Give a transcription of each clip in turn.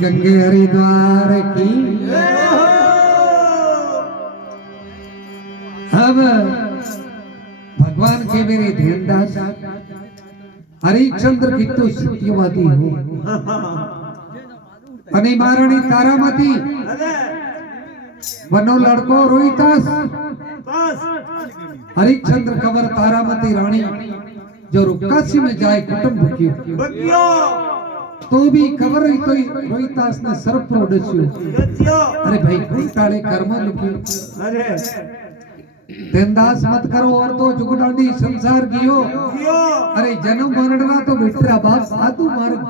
गंगे हरिद्वार की। अब भगवान के मेरे ध्यानदास हरिश्चंद्र की तो सत्यवादी हो અને મારણી તારામતી વનો લડકો રોહિતાસ हरिश्चंद्र कंवर तारामती रानी जो रुक्कासी में जाए कुटुंब बकियो तो भी खबर ही तो रोहितास ने सर्प उड़स्यो। अरे भाई टाळे कर्म लिखियो। अरे देनदास मत करो और तो जुगडांडी संसार गियो। अरे जन्म मरणना तो बेटा बाप साधु मार्ग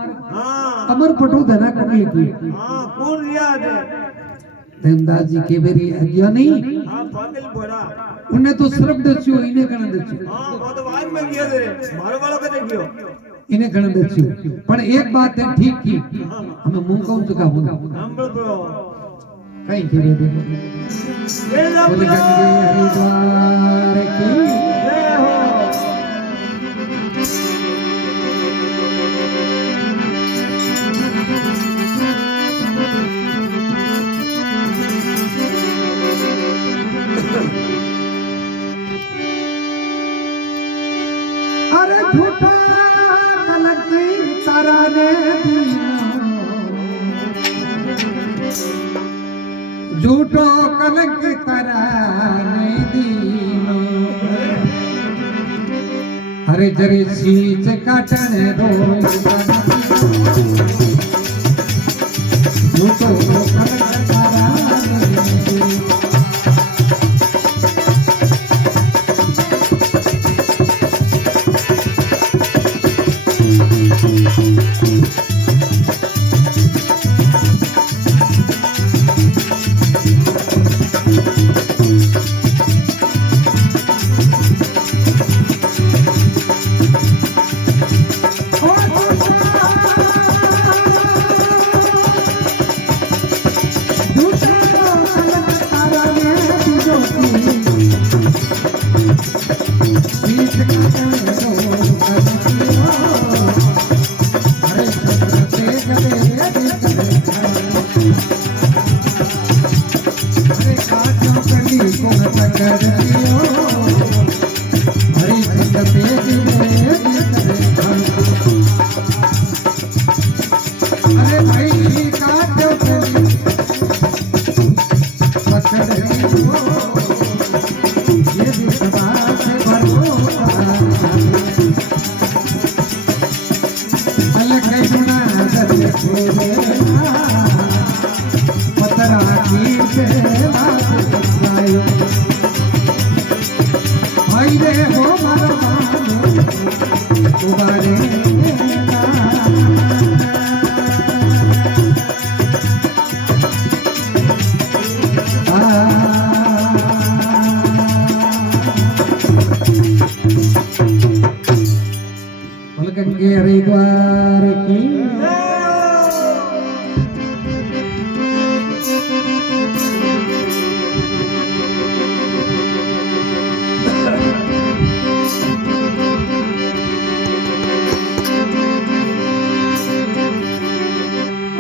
अमर पटो धना कर लिखी। हां कौन याद है देनदास जी के बेरी आज्ञा नहीं। हां पागल बोला उन्हें तो सर्प दस्यो इने कण दस्यो। हां वो तो वाज में गयो रे मारो वालो कदे गयो इने गण दस्यो। पण एक बात है ठीक की हमें मुंह कहूं चुका हूं सांभळ तो कहीं धीरे देखो बोले गंगे हरिद्वार की जय हो। अरे झूठा कलंकी तारा ने झूठो कलंक तारा ने दीनो। अरे जरे सीच काटन दो झूठो कलंक तारा ने दीनो। अरे भाई पतरा की भाई रे हो मरवानो उबारे के हरिद्वार की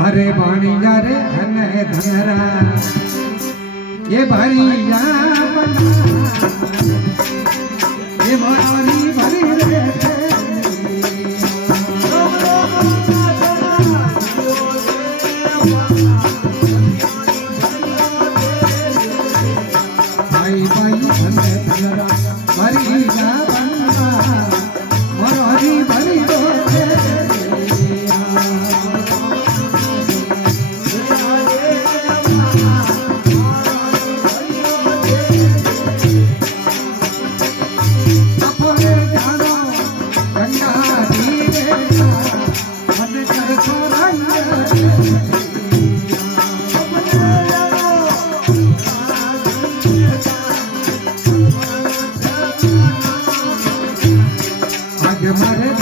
अरे बाणी जा रे धन धनरा ये भारी ये भारी भरी रे मारे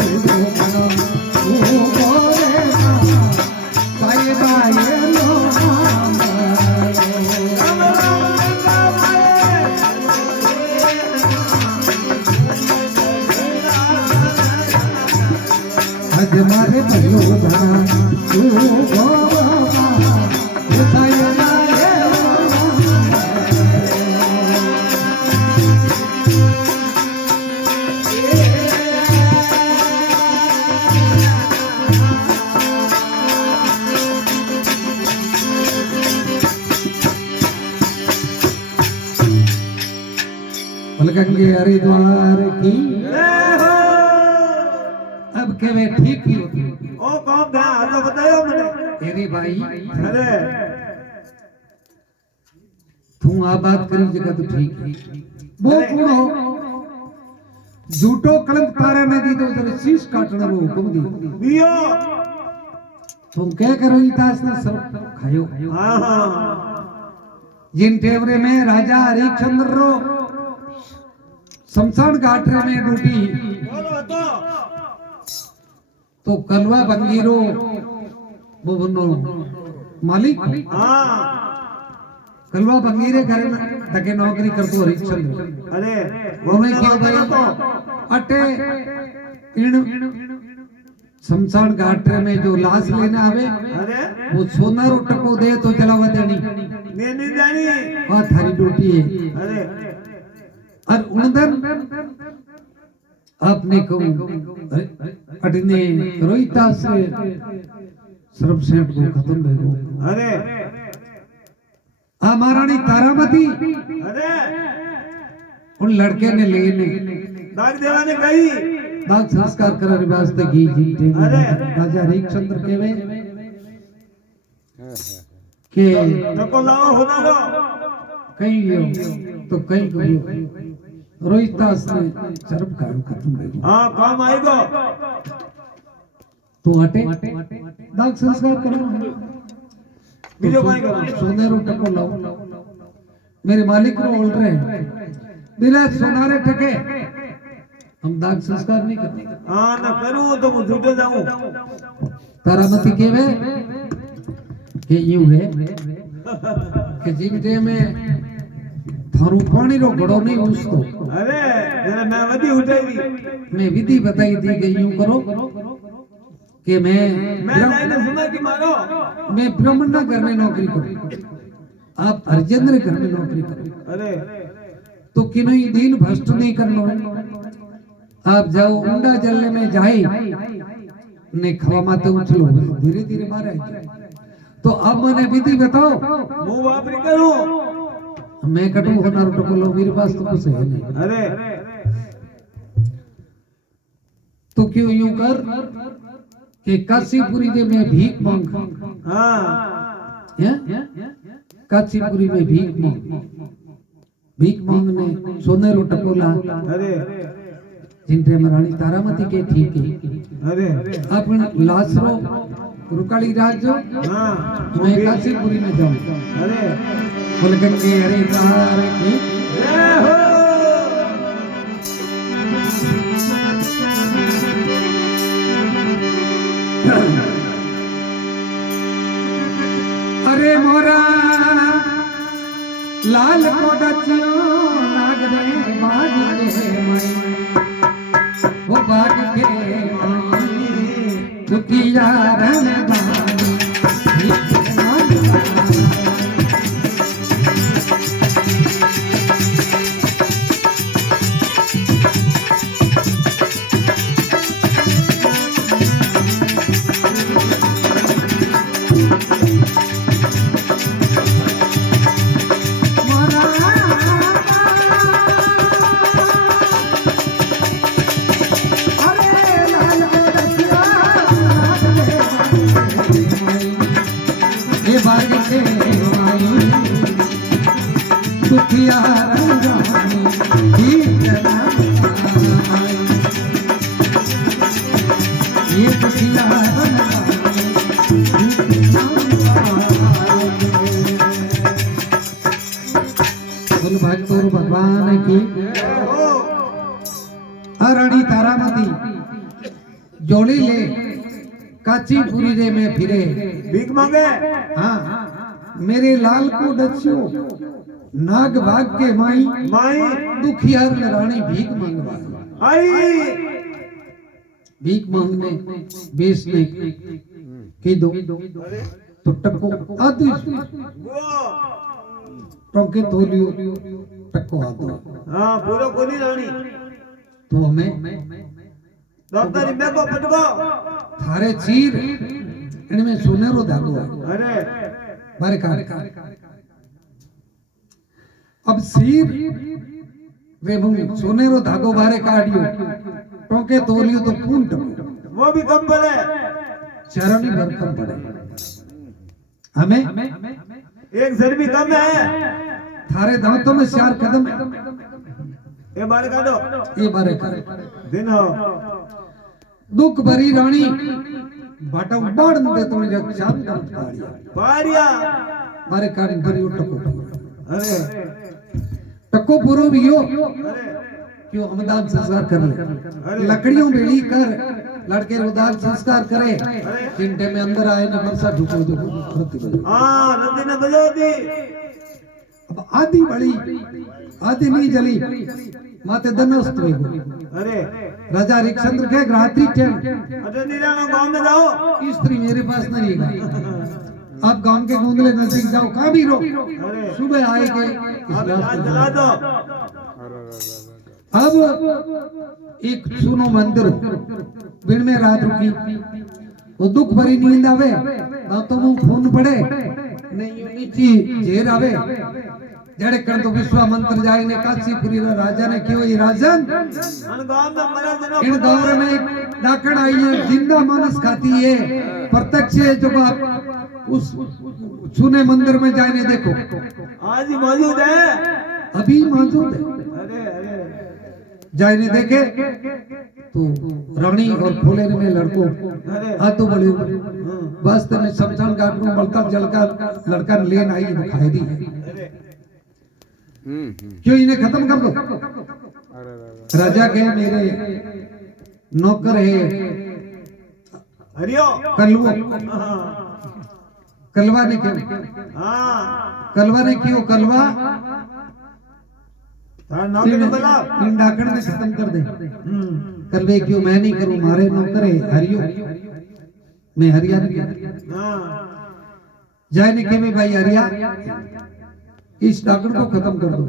गंगे हरिद्वार की अब के वे ठीक ही होती ओ कौन था तो बताओ मुझे तेरी भाई अरे तू आ बात करी जगह तो ठीक है वो कौन हो झूठो कलंक तारे ने दी तो तेरे शीश काटने को हुक्म दी बियो तुम क्या करो इतास ने सब खायो हां हां जिन टेवरे में राजा हरिश्चंद्र रो शमशान घाट में ड्यूटी बोलो तो कलवा बंगीरो वो बनो मालिक हां कलवा बंगीरे घर में तके नौकरी करतो हरिश्चंद्र अरे वो में क्या भाई अटे इन शमशान घाट में जो लाश लेने आवे अरे वो सोना रो टको दे तो चलावा देनी मैं नहीं जानी और थारी ड्यूटी है अरे और उनदन आपने को अटने रोहिता से सर्वसेठ को खत्म हो गयो अरे आ महारानी तारामती अरे उन लड़के ने लेने दाग देवा ने कही दाग संस्कार करे वास्ते घी जीते अरे राजा हरिश्चंद्र के वे के टको लाओ होना लो कहीं तो कहीं को रोहितास ने चरप काढ़ खत्म हो गयो हां काम आएगा तो हटे दाग संस्कार करो बीजो काय करो सोने रो टको लाओ मेरे मालिक रो बोल रहे बिना सोनारे टके हम दाग संस्कार नहीं करते हां ना करूं तो मैं झूठे जाऊं तारामती केवे के यूं है कि जिंदे में थारू पानी रो घड़ो नहीं उसको अरे जरा मैं वदी उठाई मैं विधि बताई थी कि यूं करो कि मैं लाइन सुना कि मारो मैं ब्राह्मण ना घर में नौकरी करूं आप हरिचंद्र घर में नौकरी करो अरे तो किन्हीं दिन भ्रष्ट नहीं करना है आप जाओ उंडा जलने में जाए ने खवा माते उछलो धीरे धीरे मारे तो अब मैंने विधि बताओ मुंह वापरी करूं मैं कटू होना टको लो मेरे पास तो कुछ है नहीं अरे तो क्यों यूं कर कि काशीपुरी दे में भीख मांग हाँ काशीपुरी में भीख मांगने सोनेरो टकोला अरे जिनते महारानी तारामती के ठीक है अरे अपन लासरो रुकाली राज जो हाँ मैं काशीपुरी में जाऊं अरे बोल गंगे हरे तार की जय हो अरे मोरा लाल कोडचियो नाग रे बाग के मई वो बाग के मई दुखिया रण दुखिया ये दुखिया बोल भक्तों भगवान की रानी तारामती जोड़ी ले काचीपुरी रे में फिरे भीख मांगे हाँ मेरे लाल को डचियो नाग भाग के माई माई दुखियार में रानी भीख मांगवा आई भीख मांगने बेचने की दो तो टक्को आदि टोके तोलियो टक्को आदो हाँ पूरा कोनी रानी तो हमें डॉक्टर में को पटको थारे चीर इनमें सोनेरो धागो है अरे मारे काट अब सिर वे सोनेरो धागो बारे काटियो टोके तोलियो तो पून टको वो भी कम पड़े चरणी भर कम पड़े हमें एक सर भी कम है थारे दांतों में 4 कदम है ये बारे काटो ये बारे कर दिन हो दुख भरी रानी बाटा उबाड़ दे तुम्हें जब शाम का पारिया मारे काट भरी टको अरे टको पूरो बियो अरे क्यों हमदान संस्कार कर ले लकड़ियों बेड़ी कर लड़के उदार संस्कार करे चिंटे में अंदर आए न बरसा ढुको जो हाँ नदी ने बजो दी अब आधी बड़ी आधी नहीं जली माते दनस्त हुई अरे राजा हरिश्चंद्र के रात्रि टेम अरे नीराना गांव में जाओ स्त्री मेरे पास नहीं है आप गांव के गोंदले नजदीक जाओ कहाँ भी रो सुबह आएंगे जला दो अब एक सुनो मंदिर बिन में रात रुकी वो दुख भरी नींद आवे दांतों में खून पड़े नहीं नीची जेर आवे जड़े कर तो विश्वा मंत्र जाए ने काशीपुरी राजा ने क्यों ये राजन इन गांव में एक डाकण आई है जिंदा मानस खाती है प्रत्यक्ष है जो आप उस सुने मंदिर में जाने देखो आज ही मौजूद है अभी मौजूद है अरे अरे जाने देखे तो रानी और फूले में लड़को हाथों बड़े वास्तव में शमशान घाट में बलका जलका लड़का लेन आई दिखाई दी क्यों इन्हें खत्म कर दो राजा के मेरे नौकर है हरियो कलवा कलवा ने क्यों कलवा ने क्यों कलवा इन डाकण में खत्म कर दे कलवे क्यों मैं नहीं करूं मारे नौकर है हरियो मैं हरिया जय ने के में भाई हरिया इस डाकण को खत्म कर दो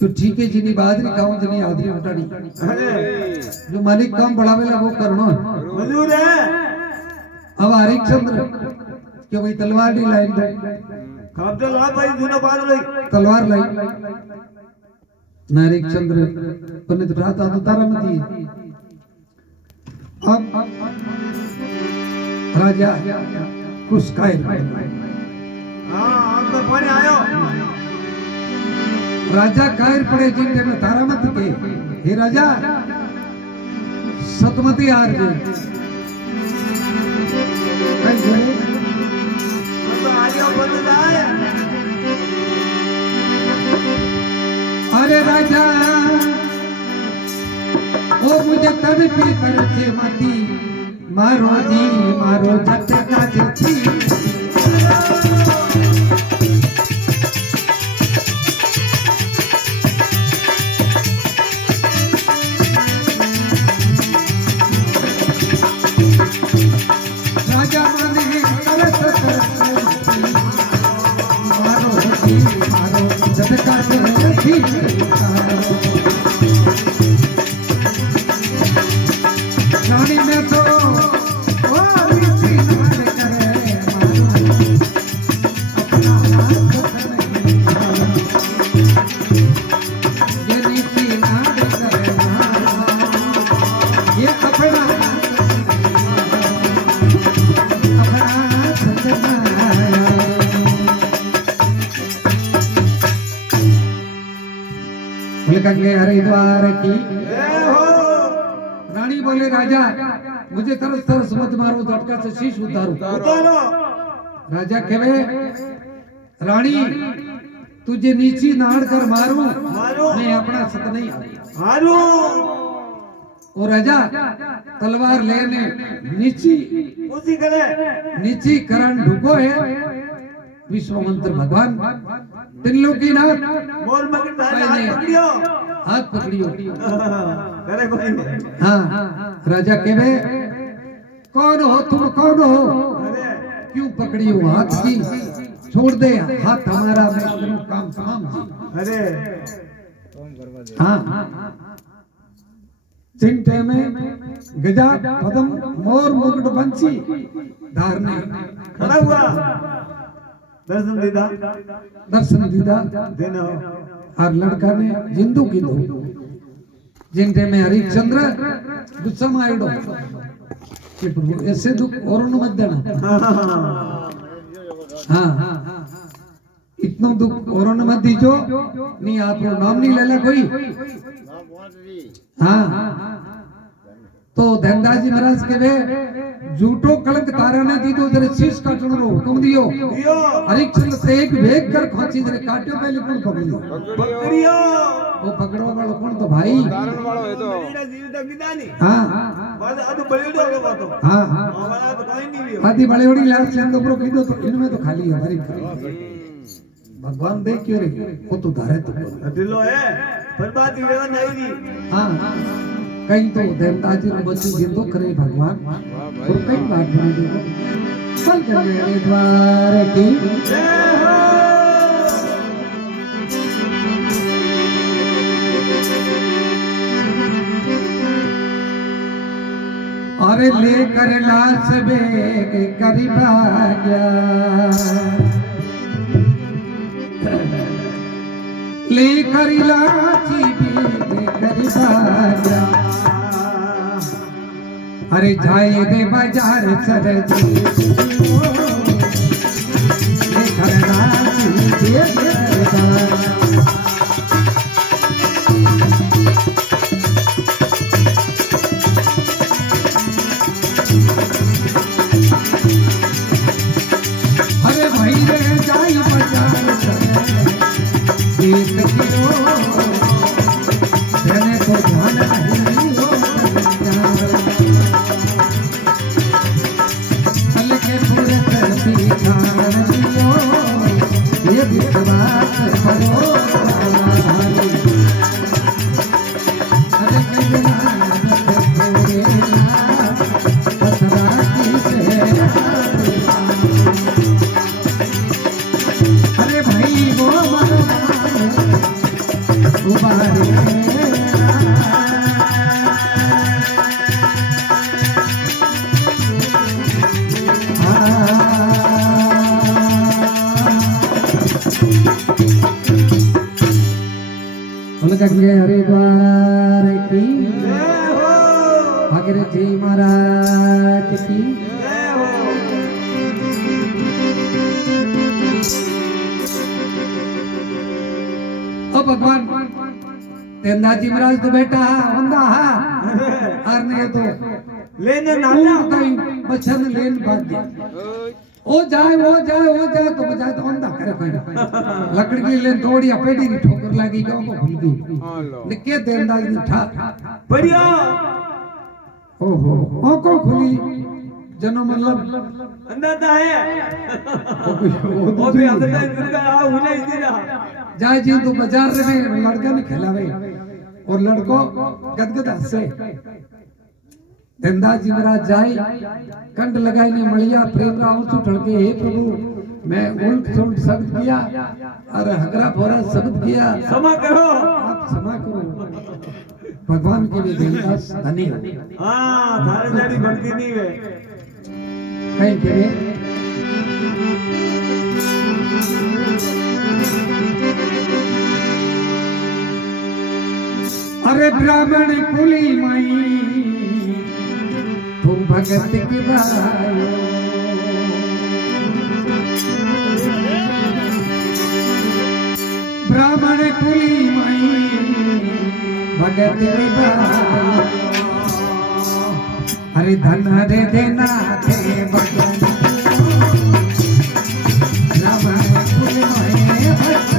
तो ठीक है जिनी बादरी खाऊं जिनी आदरी उठानी जो मालिक काम बढ़ावेला वो करना मंजूर है अब हरिश्चंद्र क्यों भाई तलवार नहीं लाई काबते ला भाई दोनों बार लाई तलवार लाई हरिश्चंद्र पंडित रात तो तारामती अब राजा कुछ कायर हाँ हम तो पानी आयो राजा कायर पड़े जिनके में तारामती के हे राजा सतमती हार गए तो आयो बंद जाए अरे राजा ओ मुझे तन पे करते मती मारो जी मारो झटका जती राजा माने करत मारो जी मारो झटका जती रानी में तो हरिद्वार की रानी बोले राजा मुझे तरस तरस मत मारो झटका से शीश उतारो राजा कहे रानी तुझे नीची नाड़ कर मारूं मैं अपना सत नहीं हारू और राजा तलवार लेने नीची उसी करे नीची करण ढुको है विश्व मंत्र भगवान त्रिलोकीनाथ मोर मगन हाथ पकड़ियो करे कोई नहीं हाँ राजा कहे कौन हो तुम कौन हो क्यों पकड़ियो हाथ की छोड़ दे हाथ हमारा मैं करूं काम काम अरे हाँ चिंटे में गजा पदम मोर मुकुट बंसी धारने खड़ा हुआ दर्शन दीदा देना और लड़का ने जिंदू की दो जिनके में हरिश्चंद्र गुस्सा माइडो कि प्रभु ऐसे दुख और न मत देना हाँ इतना दुख और न मत दीजो नहीं आप नाम नहीं लेला कोई हाँ तो धनदास जी महाराज के वे झूठो कलंक तारा ने दी तो तेरे शीश काटने रो तुम दियो हरिश्चंद्र से एक वेग कर खोची तेरे काटियो पहले कौन पकड़ियो पकड़ियो वो पकड़ो वाला कौन तो भाई कारण वाला है तो जीव तक नहीं हाँ बाद आदि बड़ी हो गया तो हाँ हमारा तो कोई नहीं भी आदि बड़ी बड़ी लाल से तो प्रो कीधो तो इनमें तो खाली है हरी भगवान देख क्यों रे वो तो धारे तो दिलो है पर बात ये नहीं दी हाँ कहीं तो देवता जी ने बच्चे जिंदो करे भगवान और कई बात बना दे चल कर मेरे द्वार की अरे लेकर लाश बेग करीब आ गया लेकर लाची बेग करीब आ गया अरे जाए दे बाजार सर जी लेकर लाची बेग अरे भाई रे जाई बाजार एक किलो देने को ध्यान नहीं हो कल के पूरे करती खान दियो ये विश्वास करो अरे कितना पूरे पतरा की से अरे भाई वो उबारे हरिद्वार की आगे जी महाराज की जय हो। ओ भगवान तेंदा जी महाराज तो बेटा होंदा हा आरने तो लेने नाना कहीं बचन लेन भाग गया ओ जाए तो बजाए तो अंधा करे कोई लकड़ी की लेन तोड़ी पेड़ी की ठोकर लगी क्यों को खुल गई निके देंदा जी ठा बढ़िया ओहो ओ को खुली जनो मतलब अंदाजा है वो वो भी अंदाजा इनका आ होने ही दिया जाए जी तो बाजार में लड़का ने खिलावे और लड़को गदगद हंसे देंदा जी महाराज जाए कंड लगाई ने मलिया प्रेम राव छुटल के हे प्रभु मैं उल्ट सुल्ट शब्द किया और हगरा फोरा शब्द किया क्षमा करो आप क्षमा करो भगवान के लिए देवदास धनी हो हां थारे जड़ी बनती नहीं है कहीं के लिए अरे ब्राह्मण कुली माई तुम भगत की भाई ब्राह्मण कुली माई भगत की भाई अरे धन रे देना थे भगत ब्राह्मण कुली माई भगत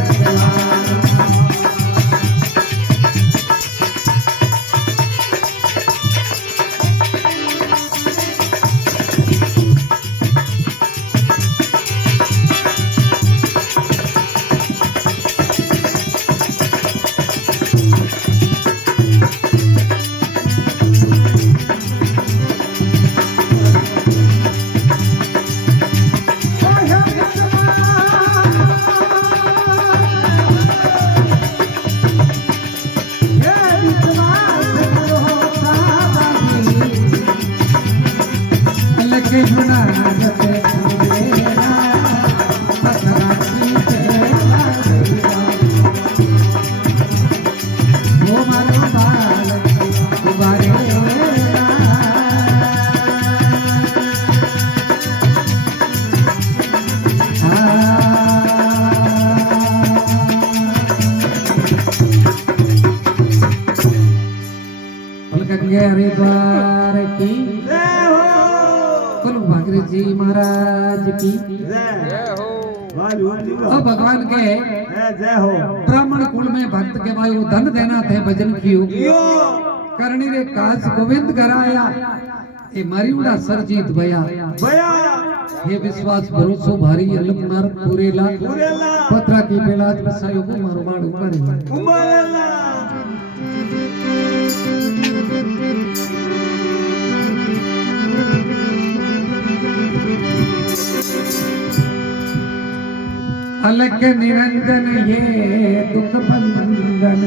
हरिद्वार की जय हो कुल भागरे जी महाराज की जय हो वालू और भगवान के जय हो ब्राह्मण कुल में भक्त के भाई धन देना थे भजन कियो यो करणी रे काज गोविंद कराया ये मारी उड़ा सरजीत भया भया ये विश्वास भरोसो भारी अलग नार पूरेला पूरेला पत्रा की बेलात बसायो को मारो बाड़ उपाड़ी उमरेला अलग निरंजन ये दुख बंधन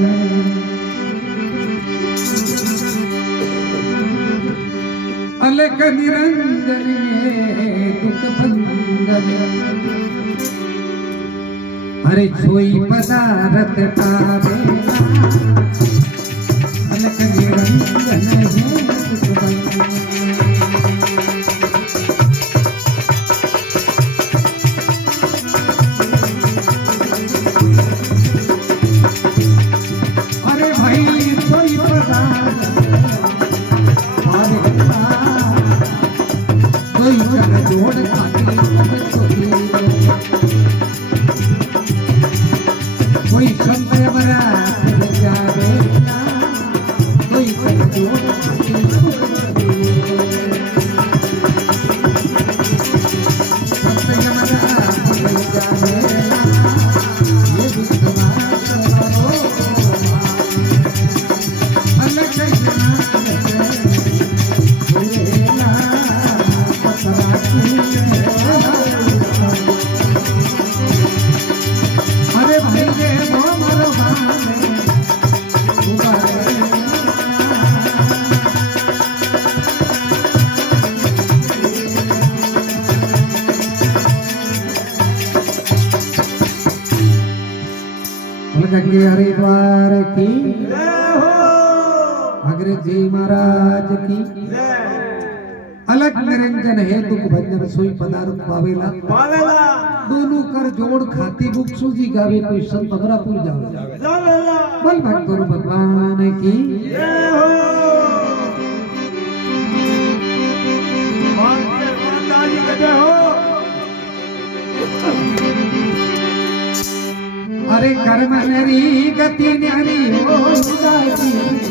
अलग निरंजन ये दुख बंधन अरे छोई पदारथ पावेला अलग निरंजन ये दुख बंधन कोई संत बरा जावे कोई अरे भाई रे वो मरो गंगे हरिद्वार की जय हो। अग्रज जी महाराज की अलग निरंजन है दुख भंजन सोई पदार्थ पावेला दोनों कर जोड़ खाती बुक सूजी गावे कोई संत अमरापुर जावे बल भक्तों भगवान की अरे कर्म नरी गति न्यारी हो जाती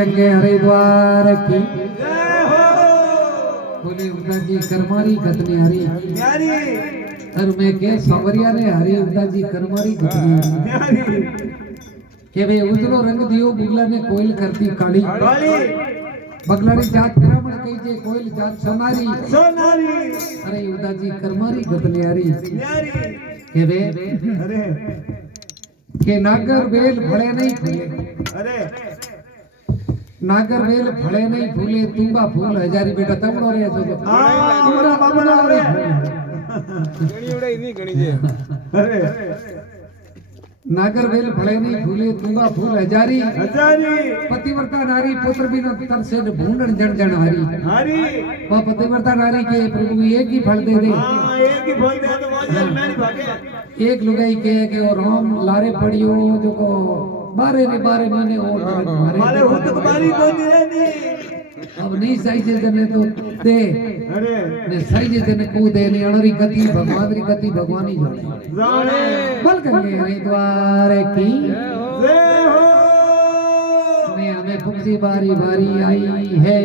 गंगे हरिद्वार की बोले उनका जी करमारी गतनी हरी और मैं के सवरिया ने हरी उनका जी करमारी गतनी के वे उजलो रंग दियो बुगला ने कोयल करती काली बगलाड़ी जात करामण कही जे कोयल जात सोनारी सोनारी अरे उदाजी कर्मारी गतन्यारी न्यारी के वे अरे के नागर बेल भले नहीं फूले अरे नागर बेल भले नहीं फूले तुम्बा फूल हजारी बेटा तमणो रे जो तुम्हारा बाबा रे ઘણી ઉડાઈ નહીં ઘણી છે अरे नागर बेल भले नहीं फूले तुम्बा फूल हजारी हजारी पतिव्रता नारी पुत्र बिना तरसे ढूंढन जन जन हारी हरी वह पतिव्रता नारी के प्रभु एक ही फल दे दे हाँ एक ही बोल दे तो मौजल मैंने भागे एक लुगाई के ओ राम लारे पड़ियो जो को 12 महीने और मारे हो तो तुम्हारी कोई नहीं रहनी अब नहीं सही जे जने तो दे अरे ने सही जे जने को दे ने अणरी गति भगवान री गति भगवानी जाने जाने बल गंगे रे द्वार की जय हो ने हमें पुक्सी बारी बारी आई है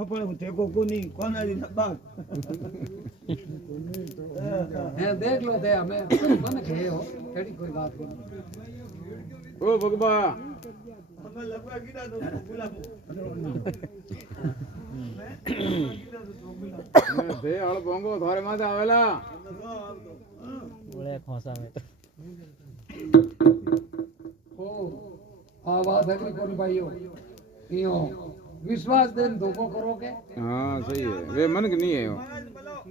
अपन टेको को नहीं कौन आली नबाक है देख लो दे हमें मन के हो केड़ी कोई बात नहीं ઓ ભગવા हमें लगवा गिरा दो गुलाब તે હળ પોંગો થોરે માથે આવેલા ओ आवाज अगली कोन भाईयो इयो विश्वास देन धोखो करो के હા સહી હે વે મન કે નહીં આયો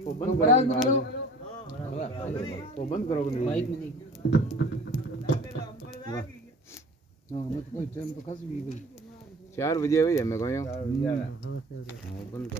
ઓ બંધ बराज में કરો लो ઓ બંધ કરો કે નહીં हां मत कोई टाइम तो खस भी गई 4 बजे આવી અમે કહ્યું બંધ કરો